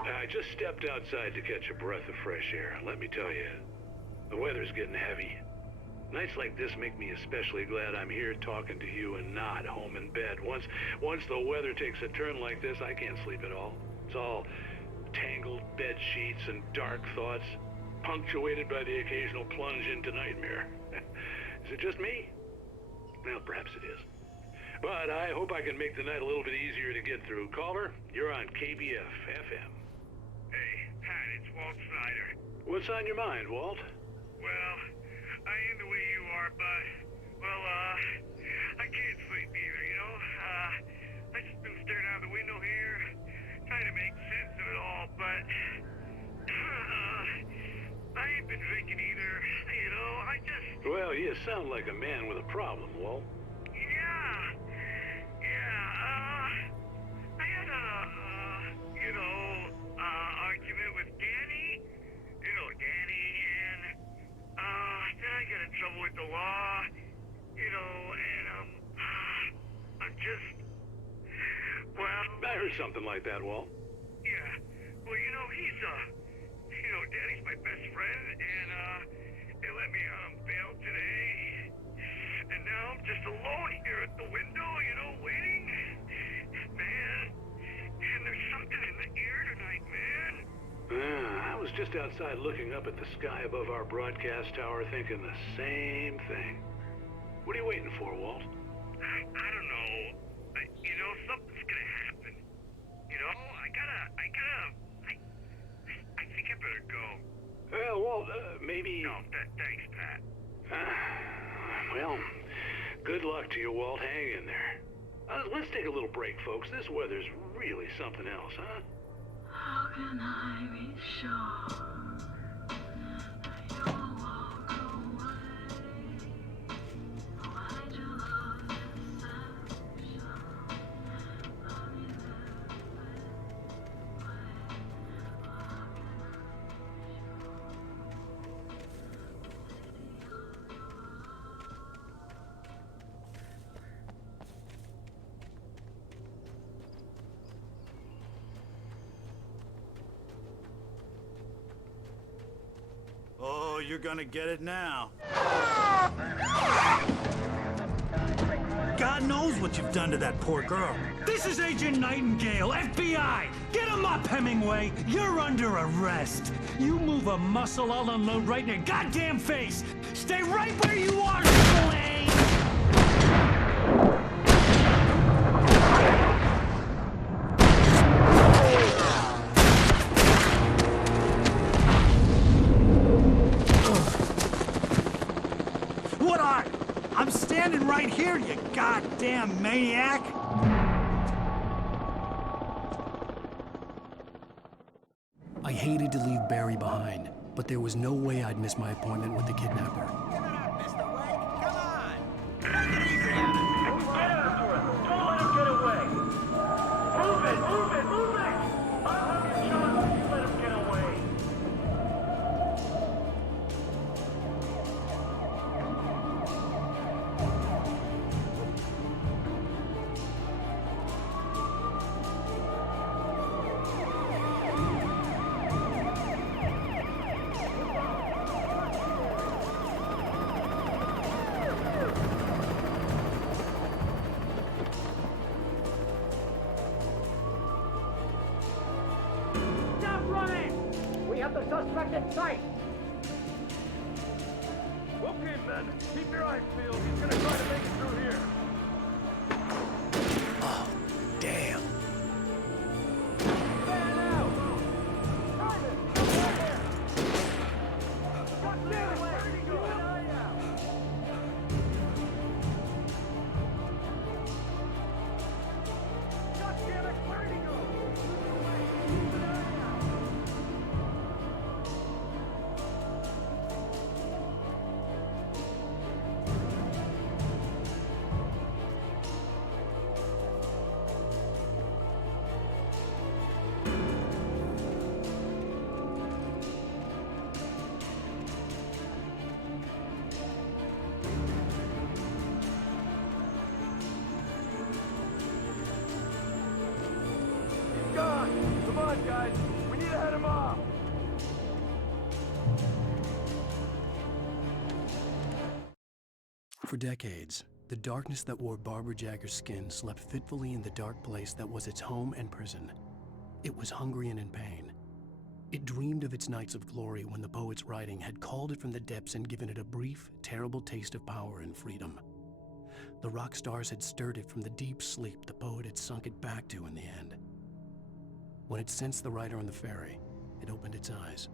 I just stepped outside to catch a breath of fresh air. Let me tell you, the weather's getting heavy. Nights like this make me especially glad I'm here talking to you and not home in bed. Once the weather takes a turn like this, I can't sleep at all. It's all tangled bed sheets and dark thoughts, punctuated by the occasional plunge into nightmare. Is it just me? Well, perhaps it is. But I hope I can make the night a little bit easier to get through. Caller, you're on KBF FM. Hey, Pat, it's Walt Snyder. What's on your mind, Walt? Well, I am the way you are, but, well, I can't sleep either, you know? I just been staring out the window here, trying to make sense of it all, but, I ain't been drinking either, you know, I just... Well, you sound like a man with a problem, Walt. I had a, argument with Danny, and, then I got in trouble with the law, and, I'm just, well... I heard something like that, Walt. Yeah, well, Danny's my best friend, and, they let me out on bail today, and now I'm just alone here at the window, waiting. Man, and there's something in the air tonight, man. I was just outside looking up at the sky above our broadcast tower thinking the same thing. What are you waiting for, Walt? I don't know. Something's gonna happen. I think I better go. Well, Walt, maybe... No, thanks, Pat. Well, good luck to you, Walt. Hang in there. Let's take a little break, folks. This weather's really something else, huh? How can I be sure you'll walk away? Why'd you love deception? Oh, you're gonna get it now. God knows what you've done to that poor girl. This is Agent Nightingale, FBI! Get him up, Hemingway! You're under arrest! You move a muscle, I'll unload right in your goddamn face! Stay right where you are, Triple A! I'm standing right here, you goddamn maniac! I hated to leave Barry behind, but there was no way I'd miss my appointment with the kidnapper. Stop running! We have the suspect in sight! men. Keep your eyes peeled. He's gonna try to make it through here. Oh, damn. Man out! Simon! Right there! God damn it! Where did he go? Keep an eye out! God damn it! Where did he go? Keep an eye out! He's gone! Come on, guys! We need to head him off! For decades, the darkness that wore Barbara Jagger's skin slept fitfully in the dark place that was its home and prison. It was hungry and in pain. It dreamed of its nights of glory when the poet's writing had called it from the depths and given it a brief, terrible taste of power and freedom. The rock stars had stirred it from the deep sleep the poet had sunk it back to in the end. When it sensed the writer on the ferry, it opened its eyes.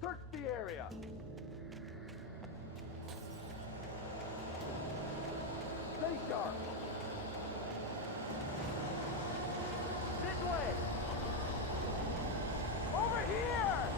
Search the area! Stay sharp! This way! Over here!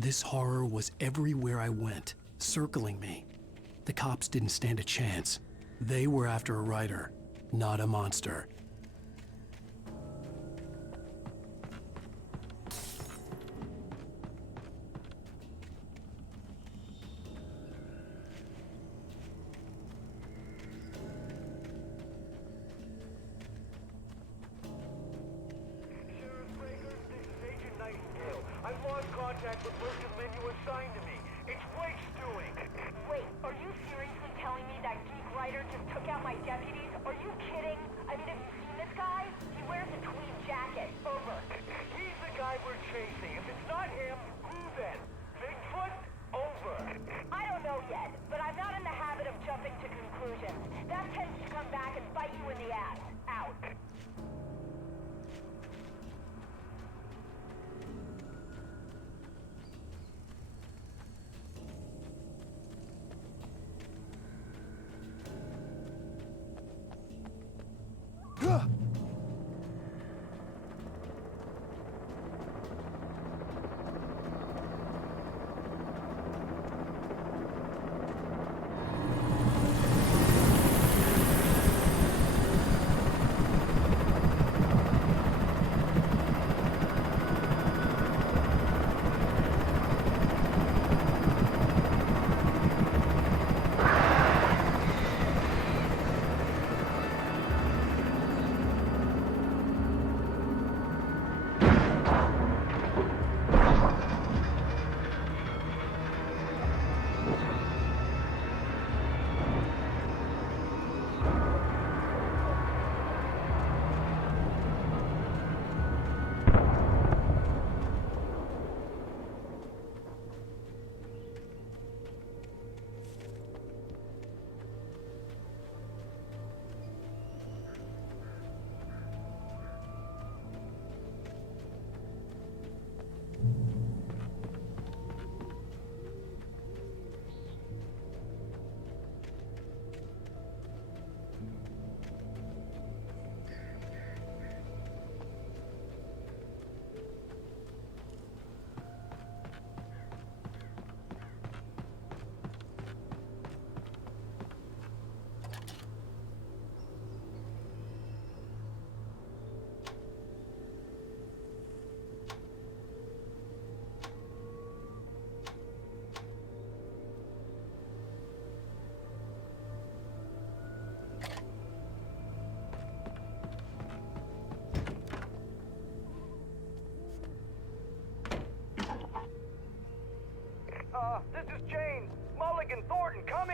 This horror was everywhere I went, circling me. The cops didn't stand a chance. They were after a writer, not a monster. I've lost contact with most of the men you assigned to me. It's Wake's doing. Wait, are you seriously telling me that geek writer just took out my deputies? Are you kidding? I mean, have you seen this guy? He wears a tweed jacket. Over. He's the guy we're chasing. If it's not him, who then? Bigfoot? Over. I don't know yet, but I'm not in the habit of jumping to conclusions. That tends to come back and bite you in the ass. Out.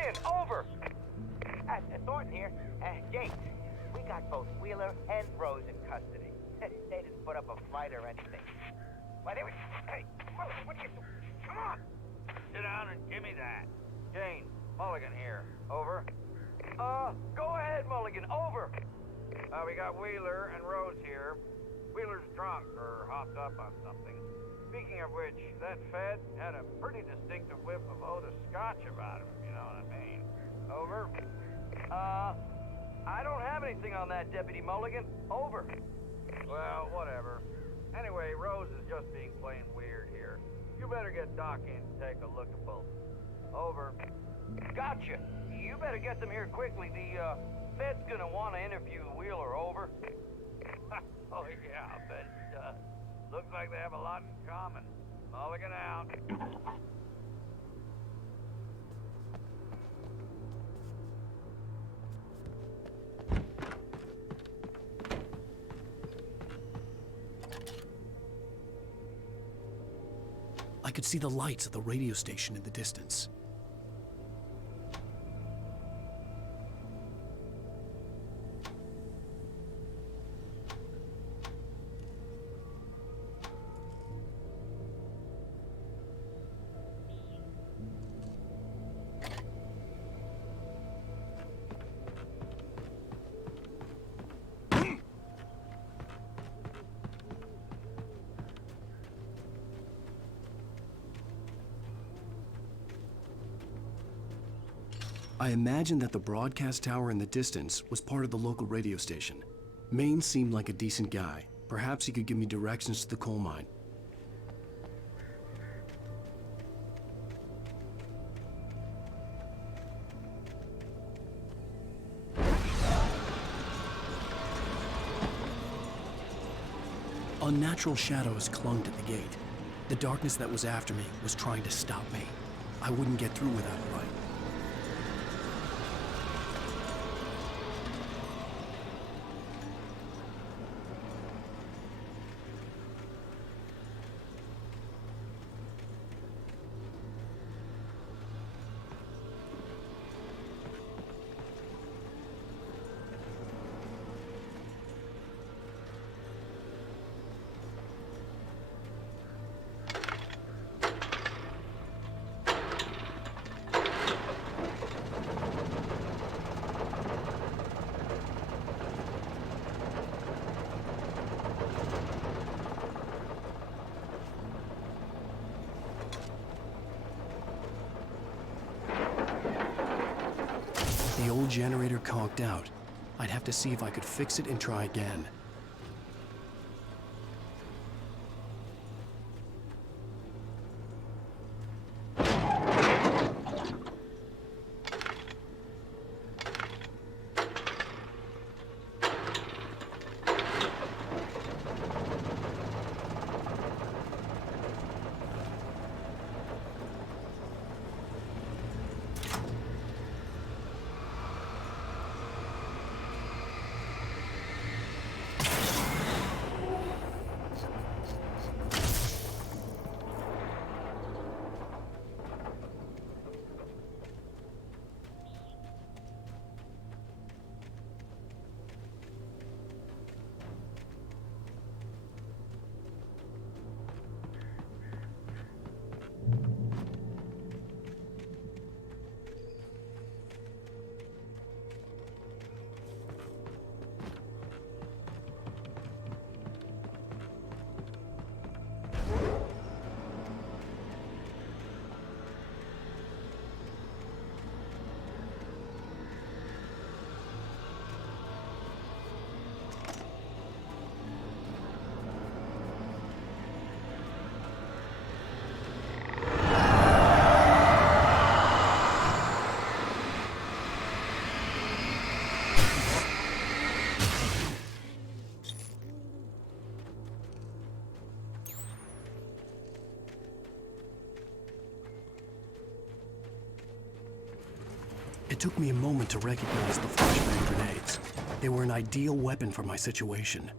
in, over! Thornton here. James, we got both Wheeler and Rose in custody. They didn't put up a fight or anything. Why, they were... Hey, Mulligan, what you... Come on! Sit down and give me that. Jane, Mulligan here. Over. Go ahead, Mulligan. Over. We got Wheeler and Rose here. Wheeler's drunk or hopped up on something. Speaking of which, that Fed had a pretty distinctive whiff of Otis Scotch about him, if you know what I mean. Over. I don't have anything on that, Deputy Mulligan. Over. Well, whatever. Anyway, Rose is just being plain weird here. You better get Doc in to take a look at both. Over. Gotcha. You better get them here quickly. The, Fed's gonna want to interview Wheeler. Over. Oh, yeah, I bet it does. Looks like they have a lot in common. Mulligan out. I could see the lights of the radio station in the distance. I imagined that the broadcast tower in the distance was part of the local radio station. Maine seemed like a decent guy. Perhaps he could give me directions to the coal mine. Unnatural shadows clung to the gate. The darkness that was after me was trying to stop me. I wouldn't get through without a light. The old generator conked out. I'd have to see if I could fix it and try again. It took me a moment to recognize the flashbang grenades. They were an ideal weapon for my situation.